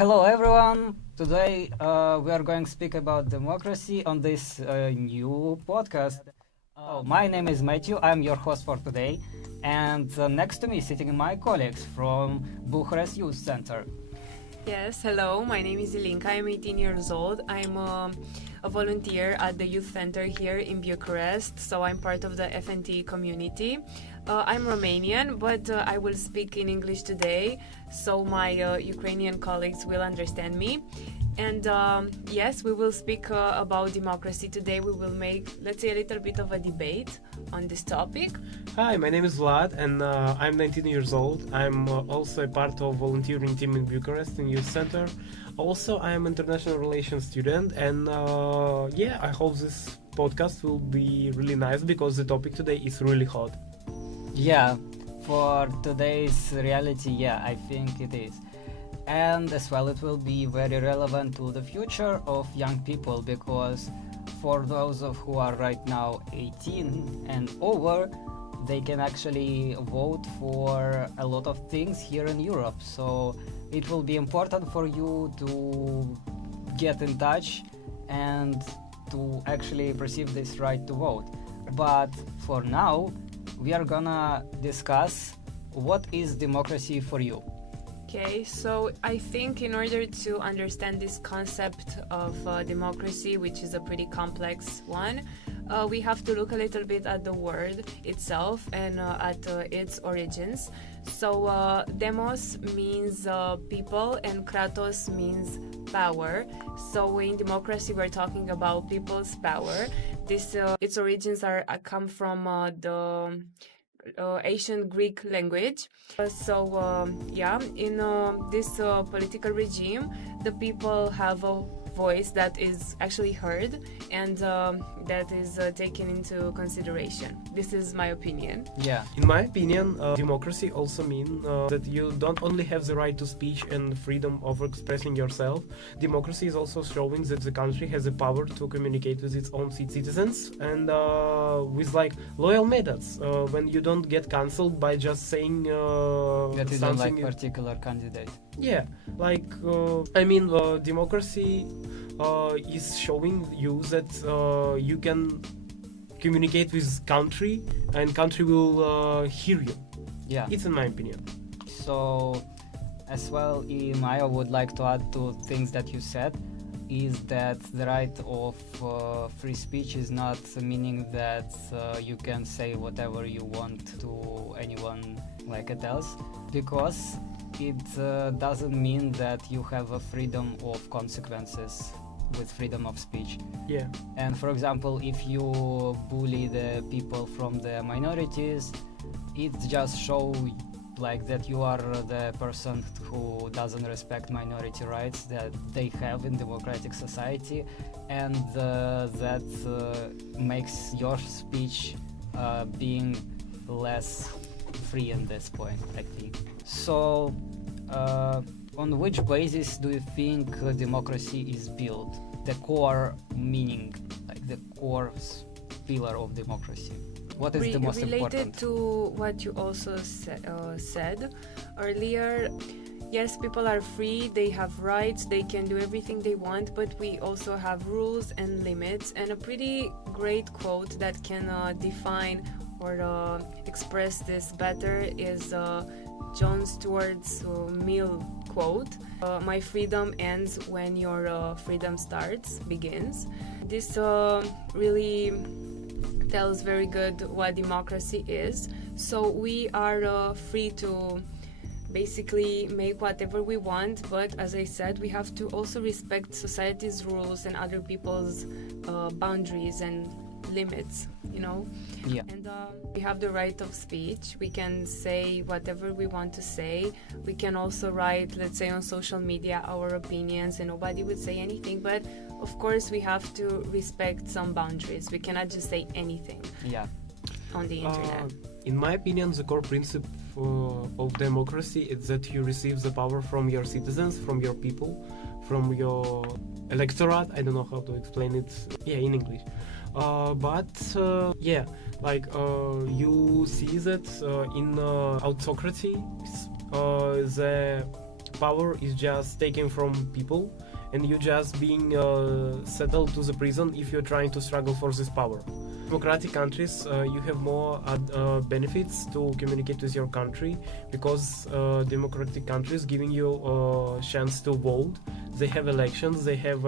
Hello everyone! Today we are going to speak about democracy on this new podcast. My name is Matthew, I'm your host for today, and next to me sitting my colleagues from Bucharest Youth Center. Yes, hello, my name is Ilinca, I'm 18 years old. I'm a volunteer at the youth center here in Bucharest, so I'm part of the FNT community. I'm Romanian, but I will speak in English today, so my Ukrainian colleagues will understand me. And yes, we will speak about democracy today. We will make, let's say, a little bit of a debate on this topic. Hi, my name is Vlad, and I'm 19 years old. I'm also a part of volunteering team in Bucharest in Youth Center. Also, I am international relations student, and I hope this podcast will be really nice because the topic today is really hot. Yeah, for today's reality, I think it is. And as well, it will be very relevant to the future of young people, because for those of who are right now 18 and over, they can actually vote for a lot of things here in Europe. So it will be important for you to get in touch and to actually perceive this right to vote. But for now, we are gonna discuss what is democracy for you. Okay, so I think in order to understand this concept of democracy, which is a pretty complex one, we have to look a little bit at the word itself and at its origins. So demos means people and kratos means power. So in democracy we're talking about people's power. This its origins come from the ancient Greek language. In this political regime, the people have a voice that is actually heard and that is taken into consideration. This is my opinion. Yeah. In my opinion, democracy also means that you don't only have the right to speech and freedom of expressing yourself. Democracy is also showing that the country has the power to communicate with its own citizens and with like loyal methods. When you don't get cancelled by just saying that you don't like something. particular candidate. Yeah, like democracy is showing you that you can communicate with country and country will hear you. Yeah. It's in my opinion. So, as well, I would like to add to things that you said, is that the right of free speech is not meaning that you can say whatever you want to anyone like it else, because it doesn't mean that you have a freedom of consequences with freedom of speech. Yeah. And for example, if you bully the people from the minorities, it just shows like that you are the person who doesn't respect minority rights that they have in democratic society, and that makes your speech being less free in this point, I think. So on which basis do you think democracy is built? The core meaning, like the core pillar of democracy. What is the most important? Related to what you also said earlier, yes, people are free, they have rights, they can do everything they want, but we also have rules and limits. And a pretty great quote that can define or express this better is John Stuart Mill quote, my freedom ends when your freedom begins. This really tells very good what democracy is. So we are free to basically make whatever we want, but as I said, we have to also respect society's rules and other people's boundaries and limits, you know? Yeah. And we have the right of speech. We can say whatever we want to say. We can also write, let's say, on social media our opinions and nobody would say anything, but of course we have to respect some boundaries. We cannot just say anything on the internet. In my opinion, the core principle of democracy is that you receive the power from your citizens, from your people, from your electorate. I don't know how to explain it in English. You see that in autocracy, the power is just taken from people, and you just being settled to the prison if you're trying to struggle for this power. Democratic countries, you have more benefits to communicate with your country, because democratic countries giving you a chance to vote. They have elections, they have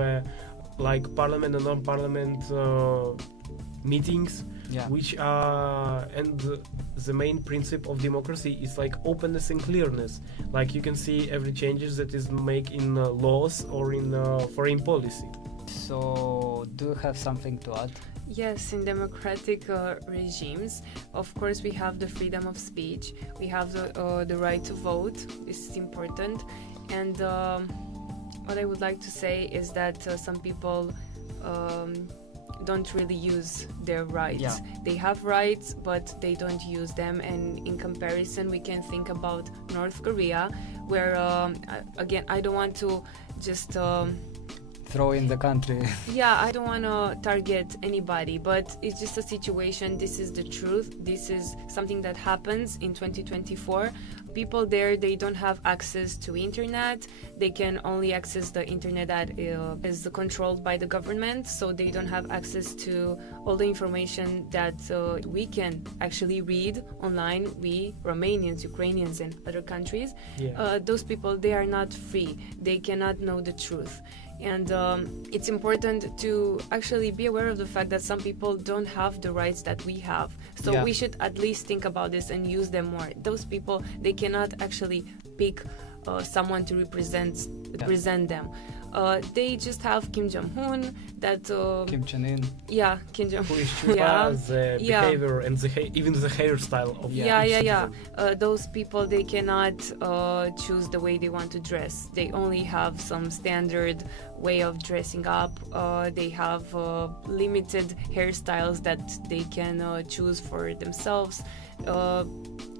like parliament and non-parliament meetings, which are, and the main principle of democracy is like openness and clearness. Like you can see every changes that is made in laws or in foreign policy. So, do you have something to add? Yes, in democratic regimes, of course, we have the freedom of speech, we have the right to vote. This is important. And what I would like to say is that some people don't really use their rights. Yeah. They have rights, but they don't use them. And in comparison, we can think about North Korea, where, again, I don't want to just... throw in the country. Yeah, I don't want to target anybody, but it's just a situation. This is the truth. This is something that happens in 2024. People there, they don't have access to internet. They can only access the internet that is controlled by the government, so they don't have access to all the information that we can actually read online. We, Romanians, Ukrainians, and other countries, those people, they are not free. They cannot know the truth. And it's important to actually be aware of the fact that some people don't have the rights that we have. So we should at least think about this and use them more. Those people, they cannot actually pick someone to represent them. They just have Kim Jong-un, that... Kim Jong-un. Yeah, Kim Jong-un. Who is the behavior and even the hairstyle of those people, they cannot choose the way they want to dress. They only have some standard way of dressing up. They have limited hairstyles that they can choose for themselves.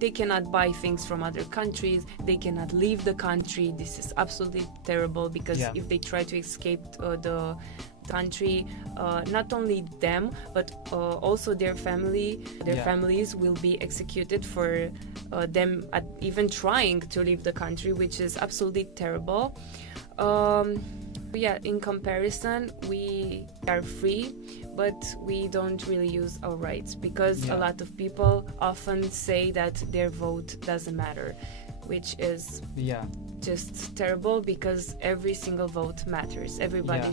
They cannot buy things from other countries. They cannot leave the country. This is absolutely terrible, because if they try to escape the country, not only them, but also their families will be executed for them even trying to leave the country, which is absolutely terrible. In comparison, we are free, but we don't really use our rights, because a lot of people often say that their vote doesn't matter, which is just terrible, because every single vote matters. Everybody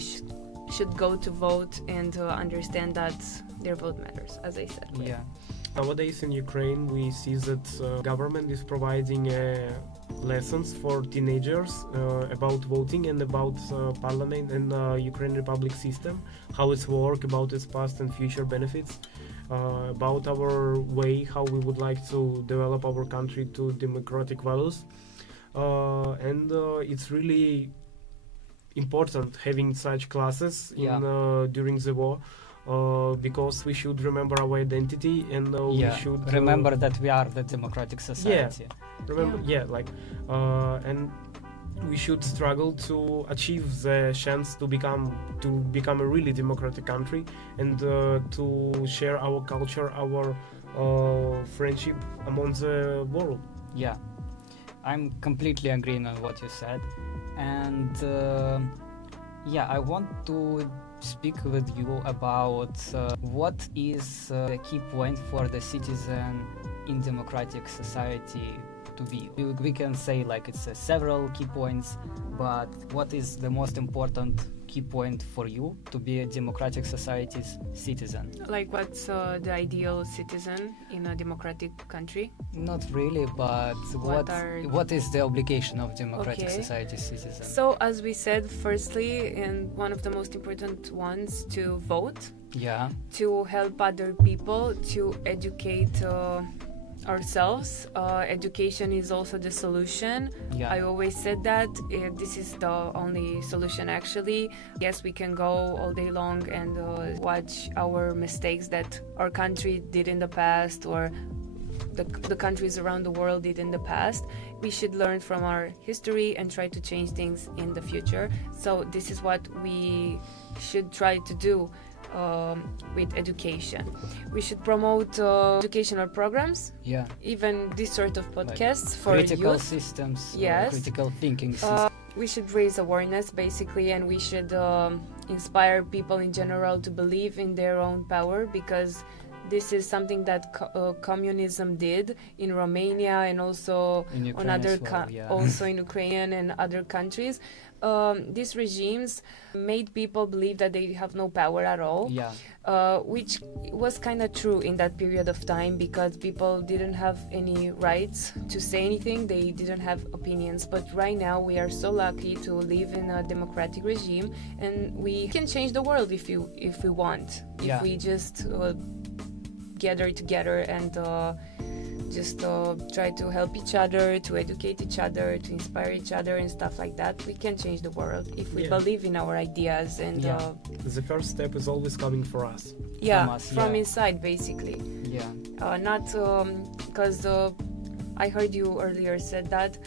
should go to vote and understand that their vote matters, as I said. Nowadays in Ukraine, we see that government is providing lessons for teenagers about voting and about parliament and Ukraine Republic system, how it's work, about its past and future benefits, about our way, how we would like to develop our country to democratic values. And it's really important having such classes during the war. Because we should remember our identity, and we should remember that we are the democratic society. And we should struggle to achieve the chance to become a really democratic country, and to share our culture, our friendship among the world. Yeah, I'm completely agreeing on what you said, and I want to speak with you about what is the key point for the citizen in democratic society to be. We can say like it's several key points, but what is the most important key point for you to be a democratic society's citizen? Like what's the ideal citizen in a democratic country? Not really, but what is the obligation of democratic society citizen? So as we said, firstly, and one of the most important ones, to vote. To help other people, to educate ourselves. Education is also the solution. I always said that this is the only solution, actually. Yes, we can go all day long and watch our mistakes that our country did in the past, or the countries around the world did in the past. We should learn from our history and try to change things in the future. So this is what we should try to do. with education. We should promote educational programs, even this sort of podcasts for critical youth. Systems, Yes. Critical thinking systems. We should raise awareness basically, and we should inspire people in general to believe in their own power, because this is something that communism did in Romania and also on other also in Ukraine and other countries. These regimes made people believe that they have no power at all, which was kind of true in that period of time, because people didn't have any rights to say anything, they didn't have opinions. But right now we are so lucky to live in a democratic regime, and we can change the world if we want, if we just gather together and just try to help each other, to educate each other, to inspire each other and stuff like that. We can change the world if we believe in our ideas. And the first step is always coming for us. From inside basically. Not because I heard you earlier said that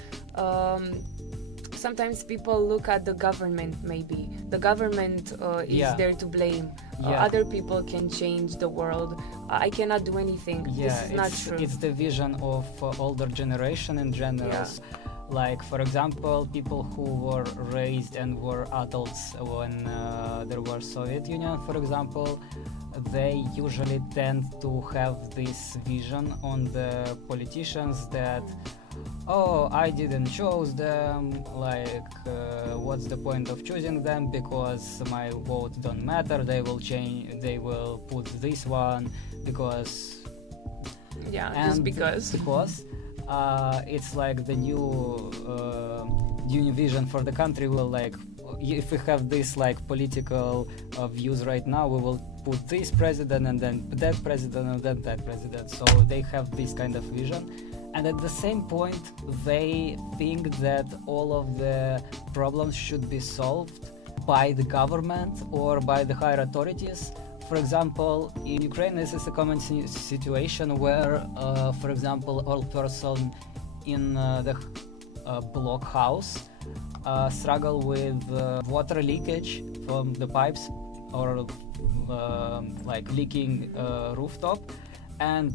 sometimes people look at the government. Maybe the government is there to blame. Other people can change the world. I cannot do anything. This is not true. It's the vision of older generation in general. Like, for example, people who were raised and were adults when there was Soviet Union, for example, they usually tend to have this vision on the politicians that, oh, I didn't choose them, like, what's the point of choosing them, because my vote don't matter, they will change, they will put this one, because... just because. It's like the new vision for the country will, like, if we have this, like, political views right now, we will put this president and then that president and then that president, so they have this kind of vision. And at the same point, they think that all of the problems should be solved by the government or by the higher authorities. For example, in Ukraine, this is a common situation where, for example, old person in the blockhouse struggle with water leakage from the pipes or like leaking rooftop. And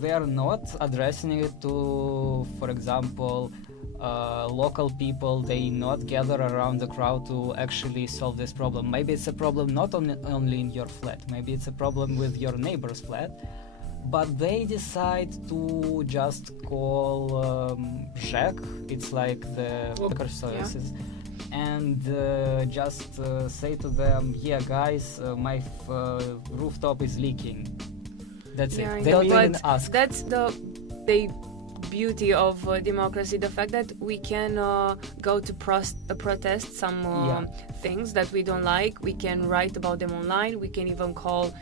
they are not addressing it to, for example, local people. They not gather around the crowd to actually solve this problem. Maybe it's a problem not only in your flat, maybe it's a problem with your neighbor's flat, but they decide to just call ЖЭК, it's like the local services, and just say to them, yeah guys, my rooftop is leaking. That's it. They don't even ask. That's the beauty of democracy, the fact that we can go to protest some things that we don't like. We can write about them online. We can even call,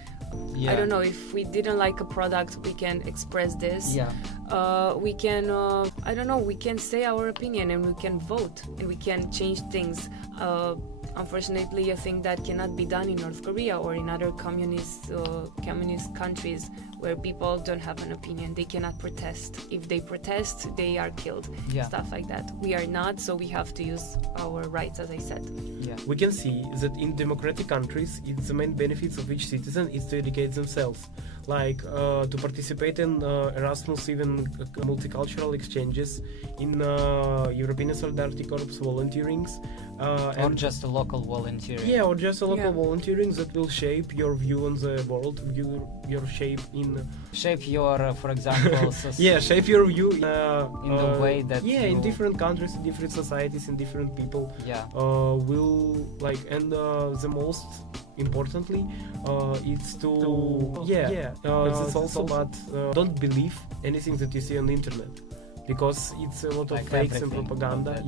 I don't know, if we didn't like a product, we can express this. We can, I don't know, we can say our opinion and we can vote and we can change things. Unfortunately, a thing that cannot be done in North Korea or in other communist countries where people don't have an opinion. They cannot protest. If they protest, they are killed. Stuff like that. We are not, so we have to use our rights, as I said. We can see that in democratic countries, it's the main benefits of each citizen is to educate themselves. Like to participate in Erasmus, even multicultural exchanges, in European Solidarity Corps volunteerings, or just a local volunteering. Or just a local volunteering that will shape your view on the world, your shape your, for example, shape your view in the way that in different countries, in different societies, in different people. Will like, and the most importantly, it's it's also about don't believe anything that you see on the internet, because it's a lot of fakes and propaganda.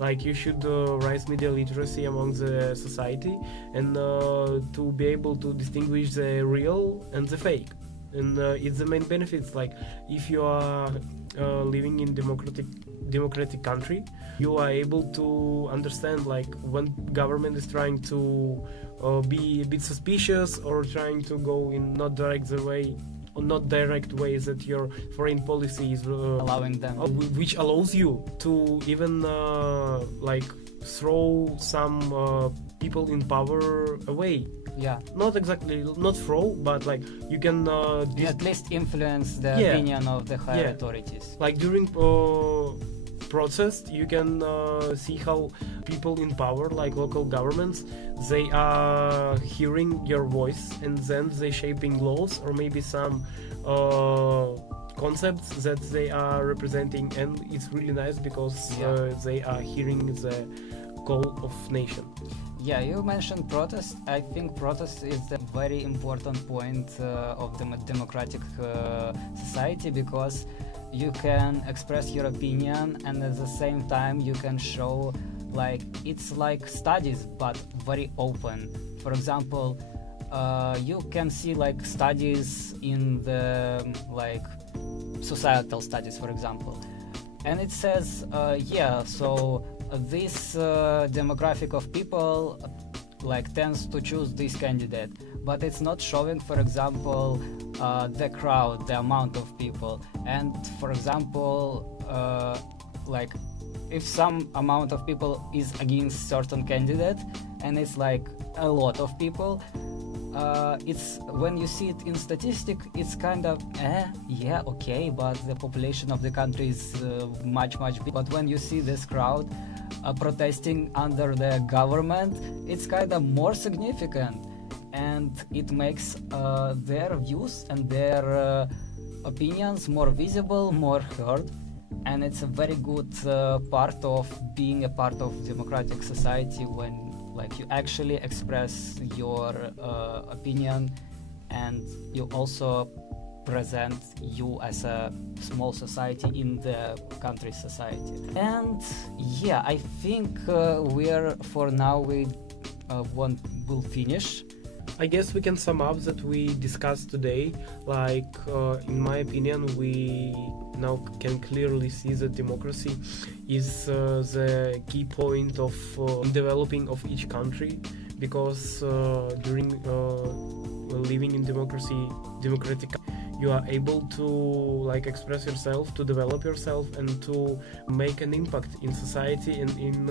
Like, you should raise media literacy among the society and to be able to distinguish the real and the fake. And it's the main benefits. Like, if you are living in democratic country, you are able to understand, like, when government is trying to be a bit suspicious or trying to go in not direct ways that your foreign policy is allowing them, which allows you to even like throw some people in power away, Yeah. Not exactly, not throw, but like you can At least influence the opinion of the higher authorities. Like during protest, you can see how people in power, like local governments, they are hearing your voice and then they shaping laws or maybe some concepts that they are representing, and it's really nice because they are hearing the call of nation. Yeah, you mentioned protest. I think protest is a very important point of the democratic society, because you can express your opinion and at the same time you can show, like, it's like studies but very open. For example, you can see like studies in the like societal studies, for example, and it says so this demographic of people like tends to choose this candidate, but it's not showing, for example, the crowd, the amount of people. And for example, like if some amount of people is against certain candidate and it's like a lot of people, it's when you see it in statistic, it's kind of okay, but the population of the country is much big. But when you see this crowd protesting under the government, it's kind of more significant, and it makes their views and their opinions more visible, more heard, and it's a very good part of being a part of democratic society, when like you actually express your opinion and you also present you as a small society in the country's society. And I think we'll finish. I guess we can sum up that we discussed today, like in my opinion, we now can clearly see that democracy is the key point of developing of each country, because during living in democratic, you are able to like express yourself, to develop yourself, and to make an impact in society and in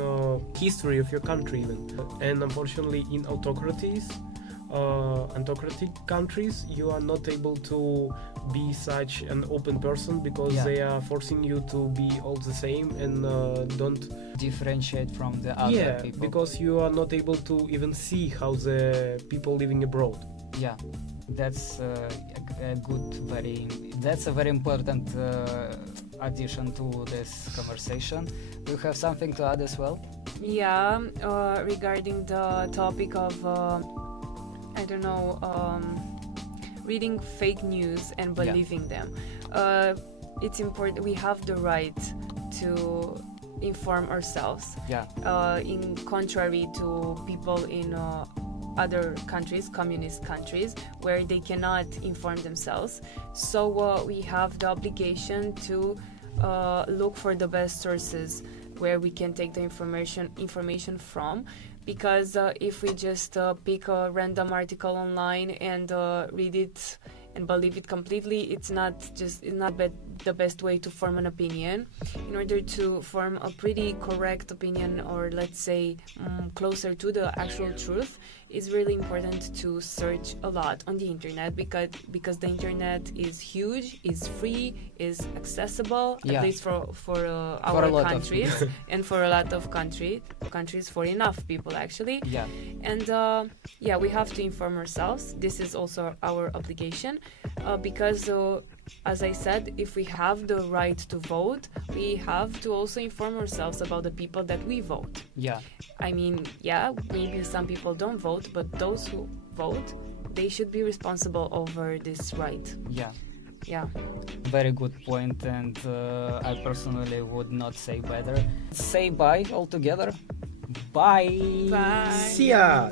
history of your country even. And unfortunately, in autocratic countries, you are not able to be such an open person, because they are forcing you to be all the same and don't differentiate from the other people. Because you are not able to even see how the people living abroad. Yeah, that's that's a very important addition to this conversation. Do you have something to add as well? Yeah, regarding the topic of reading fake news and believing them. It's important. We have the right to inform ourselves. In contrary to people in other countries, communist countries, where they cannot inform themselves. So we have the obligation to look for the best sources where we can take the information from. Because if we just pick a random article online and read it and believe it completely, it's not the best way to form an opinion. In order to form a pretty correct opinion, or let's say closer to the actual truth, it's really important to search a lot on the internet, because the internet is huge, is free, is accessible, at least for our countries and for a lot of countries, for enough people actually. And we have to inform ourselves. This is also our obligation, because as I said, if we have the right to vote, we have to also inform ourselves about the people that we vote. I mean, maybe some people don't vote, but those who vote, they should be responsible over this right. Very good point, and I personally would not say better. Say bye altogether. Bye. See ya.